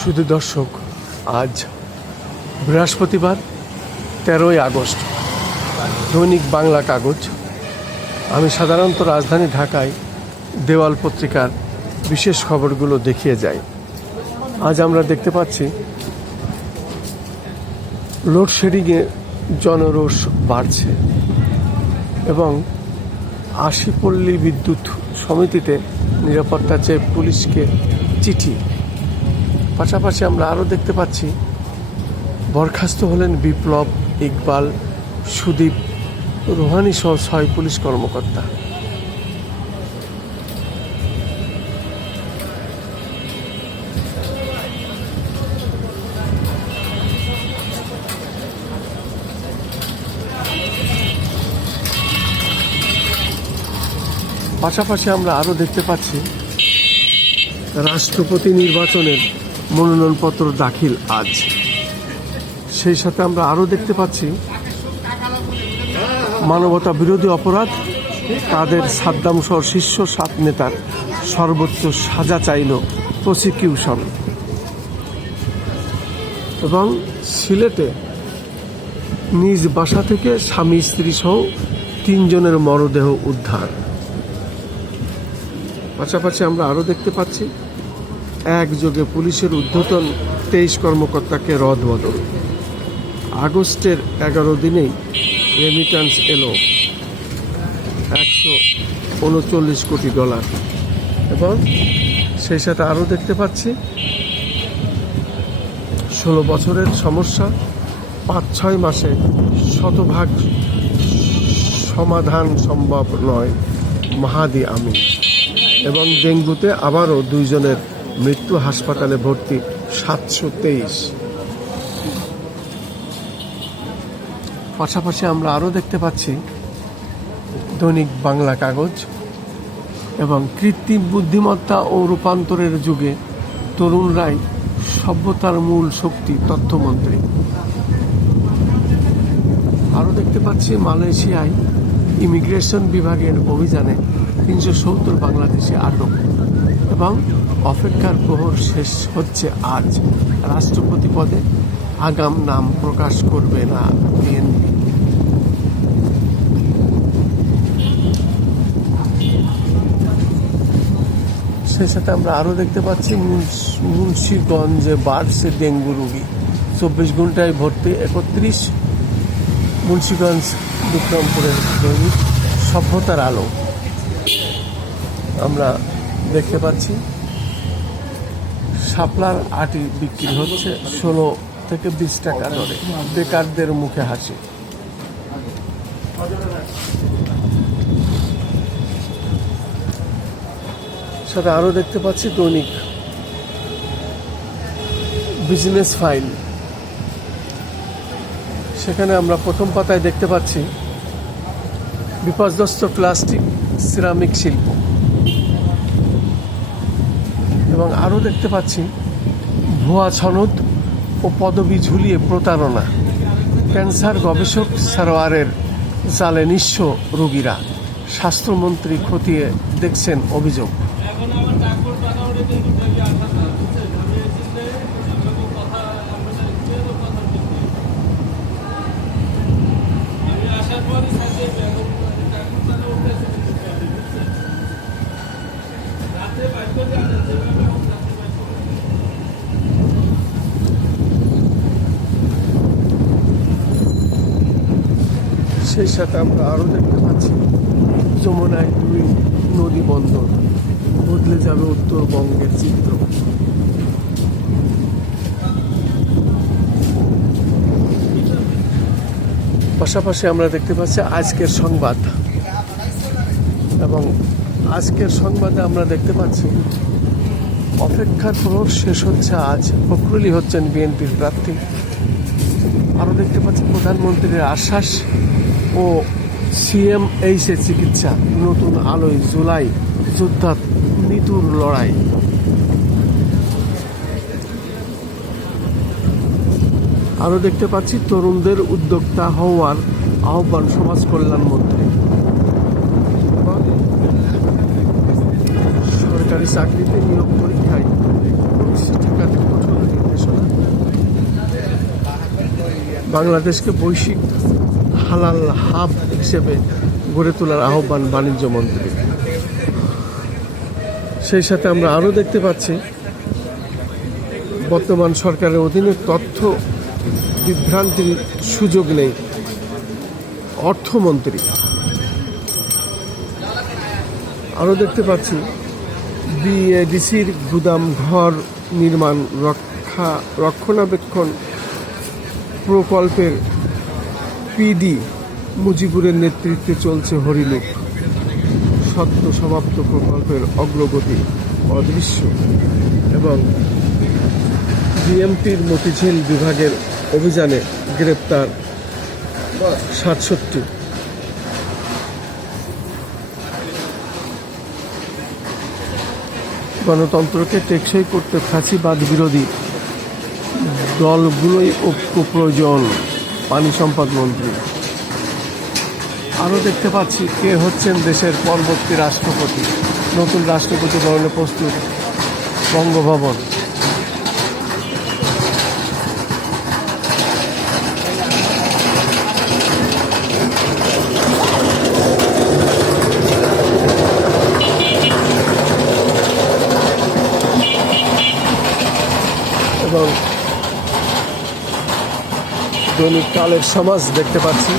শুধু দর্শক, আজ বৃহস্পতিবার 13ই আগস্ট। দৈনিক বাংলা কাগজ। আমি সাধারণত রাজধানী ঢাকায় দেওয়াল পত্রিকার বিশেষ খবরগুলো দেখিয়ে যাই। আজ আমরা দেখতে পাচ্ছি লোডশেডিংয়ে জনরোষ বাড়ছে এবং আশিপল্লী বিদ্যুৎ সমিতিতে নিরাপত্তা চেয়ে পুলিশকে চিঠি। পাশাপাশি আমরা আরও দেখতে পাচ্ছি বরখাস্ত হলেন বিপ্লব, ইকবাল, সুদীপ, রোহানি সহ 6 পুলিশ কর্মকর্তা। পাশাপাশি আমরা আরও দেখতে পাচ্ছি রাষ্ট্রপতি নির্বাচনের মনোনয়নপত্র দাখিল আজ। সেই সাথে আমরা আরও দেখতে পাচ্ছি মানবতা বিরোধী অপরাধ তাদের সাদ্দাম সহ শীর্ষ 7 নেতার সর্বোচ্চ সাজা চাইল প্রসিকিউশন। এবং সিলেটে নিজ বাসা থেকে স্বামী স্ত্রী সহ 3 জনের মরদেহ উদ্ধার। পাশাপাশি আমরা আরও দেখতে পাচ্ছি একযোগে পুলিশের ঊর্ধ্বতন 23 কর্মকর্তাকে রদবদল। আগস্টের 11 দিনেই রেমিটান্স এলো $139 কোটি। এবং সেই সাথে আরও দেখতে পাচ্ছি 16 বছরের সমস্যা 5-6 মাসে শতভাগ সমাধান সম্ভব নয়, মাহাদি আমিন। এবং ডেঙ্গুতে আবারও 2 জনের মৃত্যু, হাসপাতালে ভর্তি 723। পাশাপাশি আমরা আরও দেখতে পাচ্ছি দৈনিক বাংলা কাগজ এবং কৃত্রিম বুদ্ধিমত্তা ও রূপান্তরের যুগে তরুণরাই সভ্যতার মূল শক্তি, তথ্যমন্ত্রী। আরও দেখতে পাচ্ছি মালয়েশিয়ায় ইমিগ্রেশন বিভাগের অভিযানে 370 বাংলাদেশি আটক। এবং অপেক্ষার প্রহর শেষ হচ্ছে আজ। রাষ্ট্রপতি পদে আগাম নাম প্রকাশ করবে না বিএনপি। সেই সাথে আমরা আরও দেখতে পাচ্ছি মুন্সিগঞ্জে বাড়ছে ডেঙ্গু রোগী, 24 ঘন্টায় ভর্তি 31। মুন্সিগঞ্জ বিক্রমপুরের দৈনিক সভ্যতার আলো আমরা দেখতে পাচ্ছি শাপলার আটি বিক্রি হচ্ছে 16 থেকে 20 টাকা দরে, বেকারদের মুখে হাসি। সাথে আরও দেখতে পাচ্ছি দৈনিক বিজনেস ফাইল। সেখানে আমরা প্রথম পাতায় দেখতে পাচ্ছি বিপর্যস্ত প্লাস্টিক সিরামিক শিল্প। এবং আরও দেখতে পাচ্ছি ভুয়া সনদ ও পদবি ঝুলিয়ে প্রতারণা। ক্যান্সার গবেষক সারোয়ারের জালে নিঃস্ব রোগীরা। স্বাস্থ্যমন্ত্রী খতিয়ে দেখছেন অভিযোগ। সেই সাথে আমরা আরও দেখতে পাচ্ছি যমুনায় 2 নদী বন্দর, বদলে যাবে উত্তরবঙ্গের চিত্র। পাশাপাশি আমরা দেখতে পাচ্ছি আজকের সংবাদ। এবং আজকের সংবাদে আমরা দেখতে পাচ্ছি অপেক্ষার প্রহর শেষ হচ্ছে আজ, ফখরুলই হচ্ছেন বিএনপির প্রার্থী। আরও দেখতে পাচ্ছি প্রধানমন্ত্রীর আশ্বাস ও CMH চিকিৎসা, নতুন আলোয় জুলাই যোদ্ধা মৃত্যুর লড়াই। আরও দেখতে পাচ্ছি তরুণদের উদ্যোক্তা হওয়ার আহ্বান সমাজ কল্যাণ মন্ত্রী। সরকারি চাকরিতে নিয়োগ পরীক্ষায় ঘুষ ঠেকাতে কঠোর বাংলাদেশকে বৈশ্বিক হালাল হাব হিসেবে গড়ে তোলার আহ্বান বাণিজ্য মন্ত্রী। সেই সাথে আমরা আরও দেখতে পাচ্ছি বর্তমান সরকারের অধীনে তথ্য বিভ্রান্তির সুযোগ নেই অর্থমন্ত্রী। আরও দেখতে পাচ্ছি বিএডিসির গুদাম ঘর নির্মাণ রক্ষণাবেক্ষণ প্রকল্পের পিডি মুজিবুরের নেতৃত্বে চলছে হরিলুক। সদ্য সমাপ্ত প্রকল্পের অগ্রগতি অদৃশ্য এবং বিএমপির মতিঝিল বিভাগের অভিযানে গ্রেপ্তার ৬৭। গণতন্ত্রকে টেকসই করতে ফ্যাসিবাদ বিরোধী দলগুলোই ঐক্য প্রয়োজন, পানি সম্পদ মন্ত্রী। আরও দেখতে পাচ্ছি কে হচ্ছেন দেশের পরবর্তী রাষ্ট্রপতি। নতুন রাষ্ট্রপতি বরণে প্রস্তুত বঙ্গভবন। এবং দৈনিক কালের সমাজ দেখতে পাচ্ছি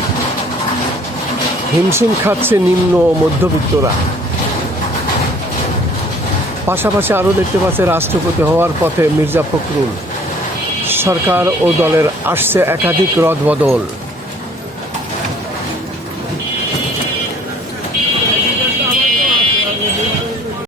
হিমশিম খাচ্ছে নিম্ন ও মধ্যবিত্তরা। পাশাপাশি আরও দেখতে পাচ্ছে রাষ্ট্রপতি হওয়ার পথে মির্জা ফখরুল। সরকার ও দলের আসছে একাধিক রদবদল।